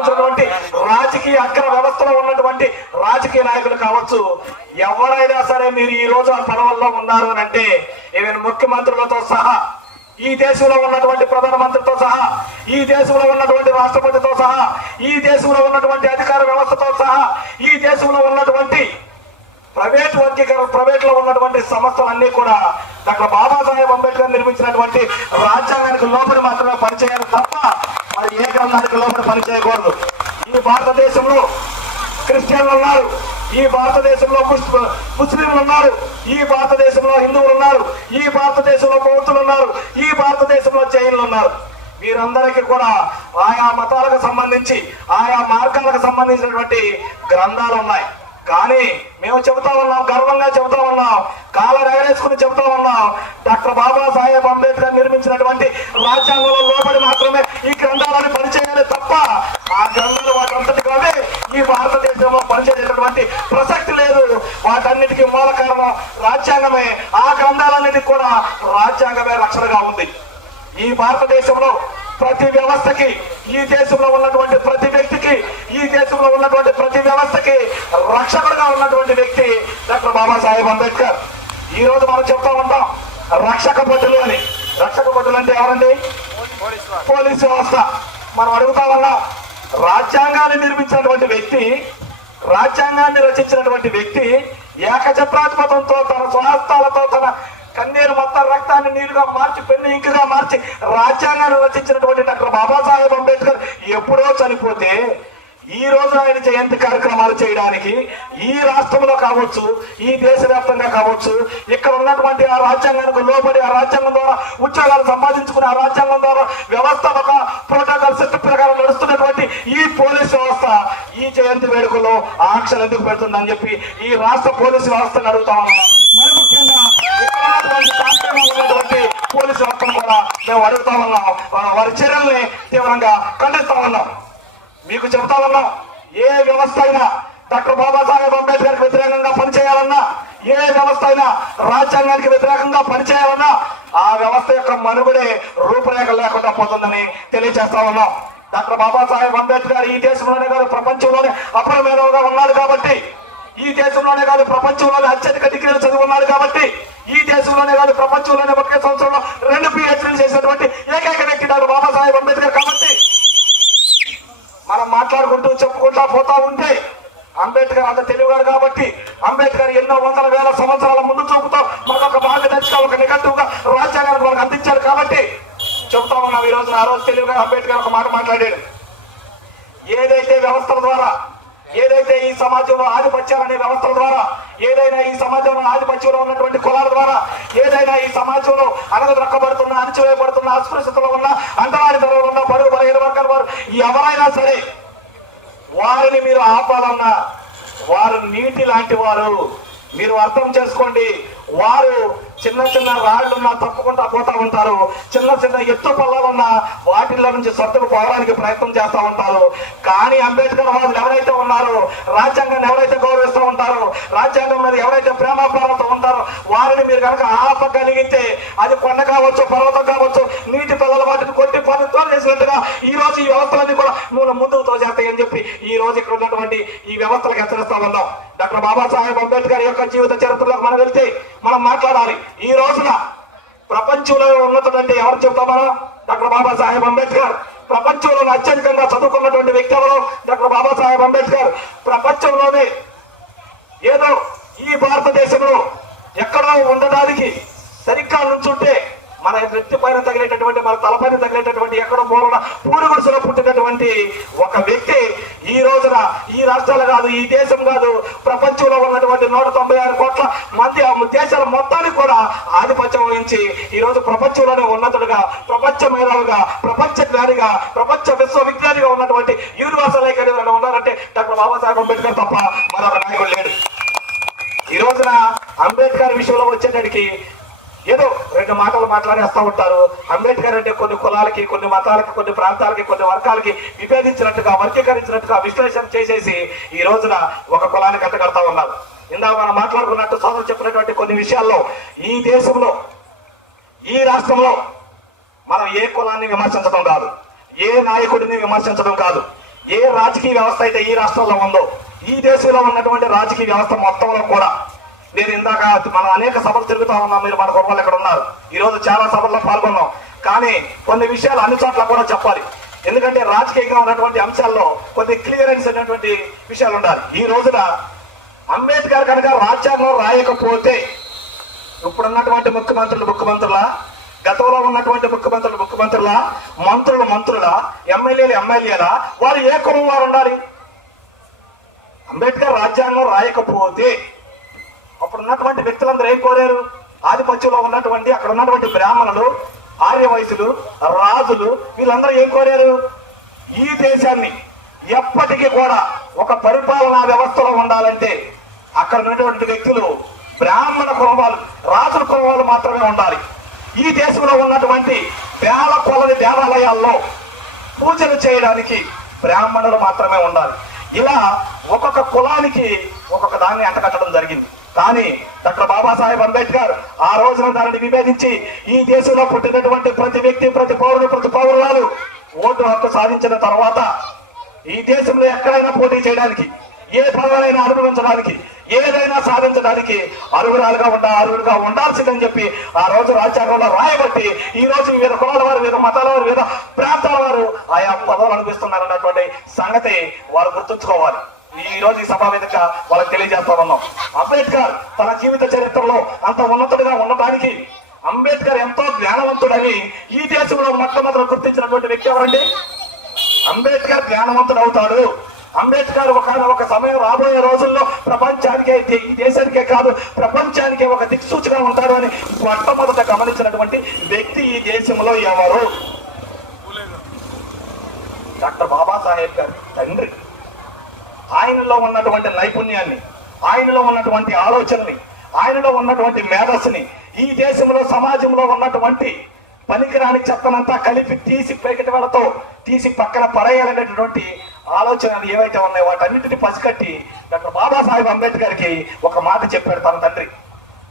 సంబంధించినటువంటి రాజకీయ అగ్ర వ్యవస్థలో ఉన్నటువంటి రాజకీయ నాయకులు కావచ్చు. ఎవరైనా సరే మీరు ఈ రోజు ఆ పదవుల్లో ఉన్నారు అని అంటే ఈవెన్ ముఖ్యమంత్రులతో సహా ఈ దేశంలో ఉన్నటువంటి ప్రధానమంత్రితో సహా ఈ దేశంలో ఉన్నటువంటి రాష్ట్రపతితో సహా ఈ దేశంలో ఉన్నటువంటి అధికార వ్యవస్థతో సహా ఈ దేశంలో ఉన్నటువంటి ప్రైవేట్ వర్గీకరణ ప్రైవేట్లో ఉన్నటువంటి సంస్థలన్నీ కూడా డాక్టర్ బాబాసాహెబ్ అంబేద్కర్ నిర్మించినటువంటి రాజ్యాంగానికి లోపలి మాత్రమే పనిచేయాలి తప్ప ఏ గ్రంథానికి పని పనిచేయకూడదు. ఈ భారతదేశంలో క్రిస్టియన్లు ఉన్నారు. ఈ భారతదేశంలో ముస్లింలు ఉన్నారు. ఈ భారతదేశంలో హిందువులు ఉన్నారు. ఈ భారతదేశంలో బౌద్ధులు ఉన్నారు. ఈ భారతదేశంలో జైన్లు ఉన్నారు. వీరందరికీ కూడా ఆయా మతాలకు సంబంధించి ఆయా మార్గాలకు సంబంధించినటువంటి గ్రంథాలు ఉన్నాయి. కానీ మేము చెబుతా ఉన్నాం గర్వంగా చెబుతా ఉన్నాం కాల ఎగరేసుకుని చెబుతా ఉన్నాం. డాక్టర్ బాబా సాహెబ్ అంబేద్కర్ నిర్మించినటువంటి రాజ్యాంగంలో లోబడి మాత్రమే ఈ గ్రంథాలను పనిచేయాలి తప్ప ఆ గ్రంథాలు వాటంతటి కానీ ఈ భారతదేశంలో పనిచేసేటటువంటి ప్రసక్తి లేదు. వాటన్నిటికీ మూల కారణం రాజ్యాంగమే. ఆ గ్రంథాలన్నిటికీ కూడా రాజ్యాంగమే రక్షణగా ఉంది. ఈ భారతదేశంలో ప్రతి వ్యవస్థకి ఈ దేశంలో ఉన్నటువంటి ప్రతి వ్యక్తికి ఈ దేశంలో ఉన్నటువంటి రక్షకుడుగా ఉన్నటువంటి వ్యక్తి డాక్టర్ బాబాసాహెబ్ అంబేద్కర్. ఈ రోజు మనం చెప్తా ఉంటాం రక్షక భటులు అని. రక్షక భటులు అంటే ఎవరండి? పోలీసు వ్యవస్థ. మనం అడుగుతా ఉన్నాం రాజ్యాంగాన్ని నిర్మించినటువంటి వ్యక్తి రాజ్యాంగాన్ని రచించినటువంటి వ్యక్తి ఏకఛత్రాధిపతంతో తన స్వహస్తాలతో తన కన్నీరు మొత్తం రక్తాన్ని నీరుగా మార్చి పెన్ను ఇంకుగా మార్చి రాజ్యాంగాన్ని రచించినటువంటి డాక్టర్ బాబాసాహెబ్ అంబేద్కర్ ఎప్పుడో చనిపోతే ఈ రోజు ఆయన జయంతి కార్యక్రమాలు చేయడానికి ఈ రాష్ట్రంలో కావచ్చు ఈ దేశవ్యాప్తంగా కావచ్చు ఇక్కడ ఉన్నటువంటి ఆ రాజ్యాంగానికి లోబడి ఆ రాజ్యాంగం ద్వారా ఉద్యోగాలు సంపాదించుకుని ఆ రాజ్యాంగం ద్వారా వ్యవస్థ ఒక ప్రోటోకాల్ సిస్టమ్ ప్రకారం నడుస్తున్నటువంటి ఈ పోలీస్ వ్యవస్థ ఈ జయంతి వేడుకల్లో ఆంక్షలు ఎందుకు పెడుతుందని చెప్పి ఈ రాష్ట్ర పోలీసు వ్యవస్థను అడుగుతా ఉన్నాం. మరి ముఖ్యంగా ఉన్నటువంటి పోలీసు వ్యవస్థను కూడా మేము అడుగుతా ఉన్నాం. వారి చర్యల్ని తీవ్రంగా ఖండిస్తా ఉన్నాం. మీకు చెప్తా ఉన్నా ఏ వ్యవస్థ అయినా డాక్టర్ బాబాసాహెబ్ అంబేద్కర్కి వ్యతిరేకంగా పనిచేయాలన్నా ఏ వ్యవస్థ అయినా రాజ్యాంగానికి వ్యతిరేకంగా పనిచేయాలన్నా ఆ వ్యవస్థ యొక్క మనుగడే రూపురేఖ లేకుండా పోతుందని తెలియజేస్తా ఉన్నాం. డాక్టర్ బాబాసాహెబ్ అంబేద్కర్ ఈ దేశంలోనే కాదు ప్రపంచంలోనే అపరమేధవుగా ఉన్నాడు కాబట్టి ఈ దేశంలోనే కాదు ప్రపంచంలోనే అత్యధిక డిగ్రీలు చదివి కాబట్టి ఈ దేశంలోనే కాదు ప్రపంచంలోనే ఒకే సంవత్సరంలో రెండు పిహెచ్డీలు చేసినటువంటి ఏకైక వ్యక్తి డాక్టర్ బాబాసాహెబ్ అంబేద్కర్ కాబట్టి మనం మాట్లాడుకుంటూ వస్తా పోతా ఉంటే అంబేద్కర్ అంత తెలివిగాడు కాబట్టి అంబేద్కర్ ఎన్నో వందల వేల సంవత్సరాల ముందు చూపుతో. మనకు ఒక మార్గదర్శిగా ఒక నిఘంటువుగా రాజ్యాంగానికి మనకు అందించాడు కాబట్టి చెప్తా ఉన్నాం ఈ రోజున. ఆ రోజు తెలివిగా అంబేద్కర్ ఒక మాట మాట్లాడాడు. ఏదైతే వ్యవస్థల ద్వారా ఏదైతే ఈ సమాజంలో ఆధిపత్యాలనే వ్యవస్థల ద్వారా ఏదైనా ఈ సమాజంలో ఆధిపత్యంలో ఉన్నటువంటి కులాల ద్వారా ఏదైనా ఈ సమాజంలో అనగదొక్కబడుతున్న అణచివేయబడుతున్న అస్పృశ్యతలో ఉన్న అంటరాని ధరలు ఉన్న బడుగు బలహీన వర్గాల వారు ఎవరైనా సరే వారిని మీరు ఆపాలన్నా వారు నీటి లాంటి వారు. మీరు అర్థం చేసుకోండి వారు చిన్న చిన్న రాళ్ళున్నా తప్పుకుంటా పోతా ఉంటారు. చిన్న చిన్న ఎత్తు పల్లాలున్నా వాటిల్లో నుంచి సత్తులు పోవడానికి ప్రయత్నం చేస్తూ ఉంటారు. కానీ అంబేద్కర్ వాళ్ళు ఎవరైతే ఉన్నారో రాజ్యాంగాన్ని ఎవరైతే గౌరవిస్తూ ఉంటారో రాజ్యాంగం మీద ఎవరైతే ప్రేమాభావంతో ఉంటారో వారిని మీరు కనుక ఆపగలిగితే అది కొండ కావచ్చు పర్వతం కావచ్చు చేసినట్టుగా ఈ రోజు ఈ వ్యవస్థలన్నీ కూడా మూల ముందుకు తోచేస్తాయని చెప్పి ఈ రోజు ఇక్కడ ఉన్నటువంటి ఈ వ్యవస్థలకు హెచ్చరిస్తా ఉన్నాం. డాక్టర్ బాబాసాహెబ్ అంబేద్కర్ యొక్క జీవిత చరిత్రలోకి మనం వెళ్తే మనం మాట్లాడాలి. ఈ రోజున ప్రపంచంలో ఉన్నటువంటి ఎవరు చెప్తామో డాక్టర్ బాబాసాహెబ్ అంబేద్కర్. ప్రపంచంలో అత్యధికంగా చదువుకున్నటువంటి వ్యక్తి ఎవరు? డాక్టర్ బాబాసాహెబ్ అంబేద్కర్. ప్రపంచంలోనే ఏదో ఈ భారతదేశంలో ఎక్కడో ఉండడానికి సరిగ్గా నుంచుంటే మన వ్యక్తి పైన తగిలేటటువంటి మన తలపైన తగిలేటటువంటి ఎక్కడో మూలన పూరి పుట్టినటువంటి ఒక వ్యక్తి ఈ రోజున ఈ రాష్ట్రాలు కాదు ఈ దేశం కాదు ప్రపంచంలో ఉన్నటువంటి నూట తొంభై ఆరు కోట్ల మంది దేశాల మొత్తానికి కూడా ఆధిపత్యం వహించి ఈ రోజు ప్రపంచంలోనే ఉన్నతుడుగా ప్రపంచ మేధావుగా ప్రపంచ జ్ఞానిగా ప్రపంచ విశ్వవిజ్ఞానిగా ఉన్నటువంటి యూనివర్సల్ ఐకన్ ఉన్నారంటే డాక్టర్ బాబాసాహెబ్ అంబేద్కర్ తప్ప మరొక నాయకుడు లేడు. ఈ రోజున అంబేద్కర్ విషయంలో వచ్చేటడికి ఏదో రెండు మాటలు మాట్లాడేస్తూ ఉంటారు. అంబేద్కర్ అంటే కొన్ని కులాలకి కొన్ని మతాలకి కొన్ని ప్రాంతాలకి కొన్ని వర్గాలకి విభేదించినట్టుగా వర్గీకరించినట్టుగా విశ్లేషణ చేసేసి ఈ రోజున ఒక కులానికి కట్టగడతా ఉన్నారు. ఇందాక మనం మాట్లాడుకున్నట్టు సోదరు చెప్పినటువంటి కొన్ని విషయాల్లో ఈ దేశంలో ఈ రాష్ట్రంలో మనం ఏ కులాన్ని విమర్శించడం కాదు. ఏ నాయకుడిని విమర్శించడం కాదు. ఏ రాజకీయ వ్యవస్థ అయితే ఈ రాష్ట్రంలో ఉందో ఈ దేశంలో ఉన్నటువంటి రాజకీయ వ్యవస్థ మొత్తంలో కూడా నేను ఇందాక మనం అనేక సభలు తిరుగుతా ఉన్నాం మీరు మన కుర్రలు ఇక్కడ ఉన్నారు? ఈ రోజు చాలా సభల్లో పాల్గొన్నాం. కానీ కొన్ని విషయాలు అన్ని చోట్ల కూడా చెప్పాలి. ఎందుకంటే రాజకీయంగా ఉన్నటువంటి అంశాల్లో కొన్ని క్లియరెన్స్ అనేటువంటి విషయాలు ఉండాలి. ఈ రోజున అంబేద్కర్ కనుక రాజ్యాంగం రాయకపోతే ఇప్పుడున్నటువంటి ముఖ్యమంత్రులు ముఖ్యమంత్రుల? గతంలో ఉన్నటువంటి ముఖ్యమంత్రులు ముఖ్యమంత్రుల? మంత్రులు మంత్రుల? ఎమ్మెల్యేలు ఎమ్మెల్యేల? వారు ఏ కులం వారు ఉండాలి? అంబేద్కర్ రాజ్యాంగం రాయకపోతే అప్పుడు ఉన్నటువంటి వ్యక్తులందరూ ఏం కోరారు? ఆధిపత్యంలో ఉన్నటువంటి అక్కడ ఉన్నటువంటి బ్రాహ్మణులు ఆర్యవయసులు రాజులు వీళ్ళందరూ ఏం కోరారు? ఈ దేశాన్ని ఎప్పటికీ కూడా ఒక పరిపాలనా వ్యవస్థలో ఉండాలంటే అక్కడ ఉన్నటువంటి వ్యక్తులు బ్రాహ్మణ కులవాలు రాజుల కులవాలు మాత్రమే ఉండాలి. ఈ దేశంలో ఉన్నటువంటి వేల కొలని దేవాలయాల్లో పూజలు చేయడానికి బ్రాహ్మణులు మాత్రమే ఉండాలి. ఇలా ఒక్కొక్క కులానికి ఒక్కొక్క దాన్ని అంటకట్టడం జరిగింది. కానీ డాక్టర్ బాబాసాహెబ్ అంబేద్కర్ ఆ రోజున దానిని విభేదించి ఈ దేశంలో పుట్టినటువంటి ప్రతి వ్యక్తి ప్రతి పౌరుడు ప్రతి పౌరురాలు ఓటు హక్కు సాధించిన తర్వాత ఈ దేశంలో ఎక్కడైనా పోటీ చేయడానికి ఏ పదవులైనా అనుభవించడానికి ఏదైనా సాధించడానికి అర్హురాలుగా ఉండ అర్హులుగా ఉండాల్సిందని చెప్పి ఆ రోజు రాజ్యాంగంలో రాయబట్టి ఈ రోజు వివిధ కులాల వారు వివిధ మతాల వారు వివిధ ప్రాంతాల వారు ఆయా పదవులు అనిపిస్తున్నారన్నటువంటి సంగతి వారు గుర్తుంచుకోవాలి. ఈ రోజు ఈ సభా వేదిక వాళ్ళకి తెలియజేస్తా ఉన్నాం. అంబేద్కర్ తన జీవిత చరిత్రలో అంత ఉన్నతుడిగా ఉండటానికి అంబేద్కర్ ఎంతో జ్ఞానవంతుడని ఈ దేశంలో మొట్టమొదటి గుర్తించినటువంటి వ్యక్తి ఎవరండి? అంబేద్కర్ జ్ఞానవంతుడు అవుతాడు. అంబేద్కర్ ఒక ఒక సమయం రాబోయే రోజుల్లో ప్రపంచానికే ఈ దేశానికే కాదు ప్రపంచానికే ఒక దిక్సూచిగా ఉంటాడు అని మొట్టమొదట గమనించినటువంటి వ్యక్తి ఈ దేశంలో ఎవరు? డాక్టర్ బాబాసాహెబ్ గారి తండ్రి. ఆయనలో ఉన్నటువంటి నైపుణ్యాన్ని ఆయనలో ఉన్నటువంటి ఆలోచనని ఆయనలో ఉన్నటువంటి మేధస్సుని ఈ దేశంలో సమాజంలో ఉన్నటువంటి పనికిరాని చెత్తనంతా కలిపి తీసి పేకెటలతో తీసి పక్కన పడేయాలనేటటువంటి ఆలోచనలు ఏవైతే ఉన్నాయో వాటన్నిటిని పసికట్టి డాక్టర్ బాబాసాహెబ్ అంబేద్కర్కి ఒక మాట చెప్పాడు తన తండ్రి.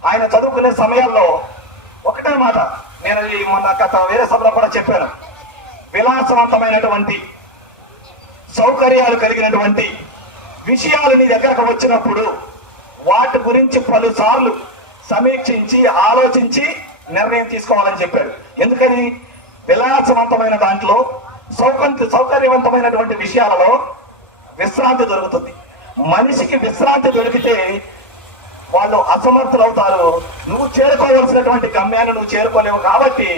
ఆయన చదువుకునే సమయాల్లో ఒకటే మాట నేను మొన్న గత వేరే సభలో కూడా చెప్పాను. విలాసవంతమైనటువంటి సౌకర్యాలు కలిగినటువంటి విషయాలు నీ దగ్గరకు వచ్చినప్పుడు వాటి గురించి పలుసార్లు సమీక్షించి ఆలోచించి నిర్ణయం తీసుకోవాలని చెప్పాడు. ఎందుకని? విలాసవంతమైన దాంట్లో సౌకర్య సౌకర్యవంతమైనటువంటి విషయాలలో విశ్రాంతి దొరుకుతుంది. మనిషికి విశ్రాంతి దొరికితే వాళ్ళు అసమర్థులు అవుతారు. నువ్వు చేరుకోవలసినటువంటి గమ్యాన్ని నువ్వు చేరుకోలేవు కాబట్టి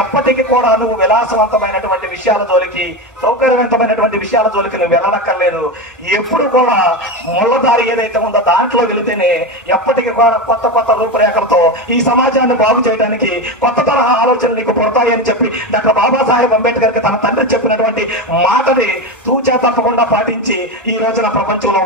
ఎప్పటికీ కూడా నువ్వు విలాసవంతమైనటువంటి విషయాల జోలికి సౌకర్యవంతమైనటువంటి విషయాల జోలికి నువ్వు వెళ్ళనక్కర్లేదు. ఎప్పుడు కూడా ముళ్ళదారి ఏదైతే ఉందో దాంట్లో వెళితేనే ఎప్పటికీ కూడా కొత్త కొత్త రూపురేఖలతో ఈ సమాజాన్ని బాగు చేయడానికి కొత్త తరహా ఆలోచనలు నీకు పుడతాయని చెప్పి డాక్టర్ బాబాసాహెబ్ అంబేద్కర్కి తన తండ్రి చెప్పినటువంటి మాటని తూచా తప్పకుండా పాటించి ఈ రోజున ప్రపంచంలో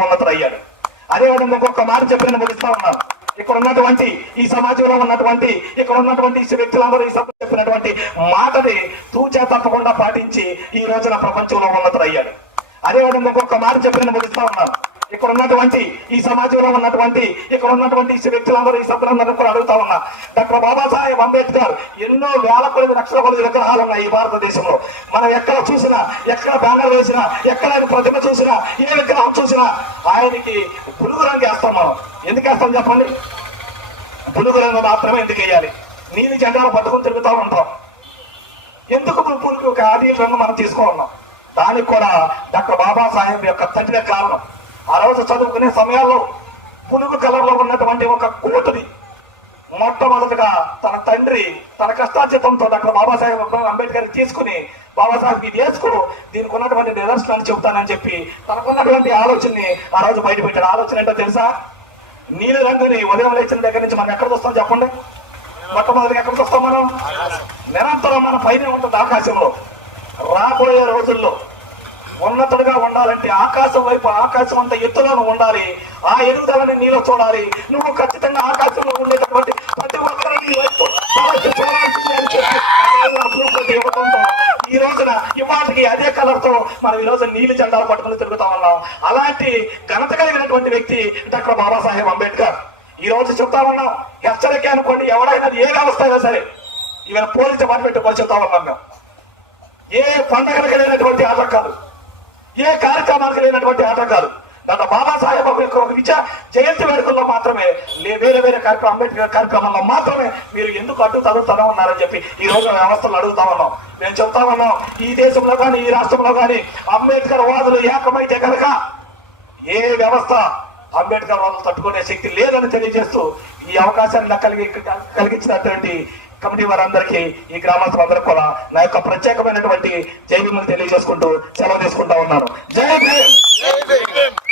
ఉన్నతుడయ్యాడు అదేవిధంగా ఇంకొక మాట చెప్పి నేను ముగిస్తా ఉన్నాను ఇక్కడ ఉన్నటువంటి ఈ సమాజంలో ఉన్నటువంటి ఇక్కడ ఉన్నటువంటి వ్యక్తులందరూ ఈ సభ చెప్పినటువంటి మాటని తూచా తప్పకుండా పాటించి ఈ రోజున ప్రపంచంలో ఉన్నతుడయ్యాడు. అదేవిధంగా ఇంకొక మాట చెప్పి నేను ముగిస్తా ఉన్నాను ఇక్కడ ఉన్నటువంటి ఈ సమాజంలో ఉన్నటువంటి ఇక్కడ ఉన్నటువంటి వ్యక్తులందరూ ఈ సభ్యులందరూ కూడా అడుగుతా ఉన్నా. డాక్టర్ బాబాసాహెబ్ అంబేద్కర్ ఎన్నో వేల కొద్ది లక్షల కొద్ది విగ్రహాలు ఉన్నాయి ఈ భారతదేశంలో. మనం ఎక్కడ చూసినా ఎక్కడ బ్యానర్ వేసినా ఎక్కడ ప్రతిమ చూసినా ఏ విగ్రహం చూసినా ఆయనకి పులుగు రంగు వేస్తాం మనం. ఎందుకు వేస్తాం చెప్పండి? పులుగు రంగు మాత్రమే ఎందుకు వేయాలి? నీలి జెండాలు పట్టుకొని తిరుగుతూ ఉంటాం. ఎందుకు పులుపులకి ఒక ఆది రంగు మనం తీసుకోన్నాం దానికి కూడా డాక్టర్ బాబాసాహెబ్ యొక్క తండ్రి కారణం. ఆ రోజు చదువుకునే సమయాల్లో పులుగు కలర్లో ఉన్నటువంటి ఒక కోటుని మొట్టమొదటిగా తన తండ్రి తన కష్టార్జితంతో డాక్టర్ బాబాసాహెబ్ అంబేద్కర్ తీసుకుని బాబాసాహెబ్ ఇది వేసుకో దీనికి ఉన్నటువంటి నిదర్శనాన్ని చెబుతానని చెప్పి తనకున్నటువంటి ఆలోచనని ఆ రోజు బయటపెట్టాడు ఆలోచన ఏంటో తెలుసా? నీలి రంగుని ఉదయం లేచిన దగ్గర నుంచి మనం ఎక్కడ చూస్తాం చెప్పండి? మొట్టమొదటిగా ఎక్కడ చూస్తాం మనం? నిరంతరం మన పైన ఉంటుంది ఆకాశంలో. రాబోయే రోజుల్లో ఉన్నతుడుగా ఉండాలంటే ఆకాశం వైపు ఆకాశం అంత ఎత్తులో నువ్వు ఉండాలి. ఆ ఎదుగుదలని నీలో చూడాలి. నువ్వు ఖచ్చితంగా ఆకాశంలో ఉండేటటువంటి ప్రతి ఒక్కరిని నీ వైపు ఇవ్వడంతో ఈ రోజున ఇవాటికి అదే కలర్తో మనం ఈ రోజు నీలి జెండాలు పట్టుకుని తిరుగుతా ఉన్నాం. అలాంటి ఘనత కలిగినటువంటి వ్యక్తి డాక్టర్ బాబాసాహెబ్ అంబేద్కర్. ఈ రోజు చెప్తా ఉన్నాం హెచ్చరిక అనుకోండి ఎవరైనా ఏ వ్యవస్థ అయినా సరే ఈవెన పోలీస్ డిపార్ట్మెంట్ పోలి చెప్తా ఉన్నాం మేము. ఏ పండగలకు వెళ్ళినటువంటి ఆటంకాలు ఏ కార్యక్రమానికి లేనటువంటి ఆటంకాలు. గత బాబాసాహెబ్ యొక్క ఒక విద్య జయంతి వేడుకల్లో మాత్రమే వేరే వేరే కార్యక్రమం అంబేద్కర్ కార్యక్రమంలో మాత్రమే మీరు ఎందుకు అడ్డు తగులుతూనే ఉన్నారని చెప్పి ఈ రోజు వ్యవస్థలు అడుగుతా ఉన్నాం. మేము చెప్తా ఉన్నాం ఈ దేశంలో కానీ ఈ రాష్ట్రంలో కానీ అంబేద్కర్ వాదులు ఏకమైతే కనుక ఏ వ్యవస్థ అంబేద్కర్ వాళ్ళు తట్టుకునే శక్తి లేదని తెలియజేస్తూ ఈ అవకాశాన్ని కలిగి కలిగించినటువంటి కమిటీ వారందరికీ ఈ గ్రామస్తులందరికీ కూడా నా యొక్క ప్రత్యేకమైనటువంటి జైవిములు తెలియజేసుకుంటూ సెలవు తీసుకుంటా ఉన్నాను. జై భీమ్!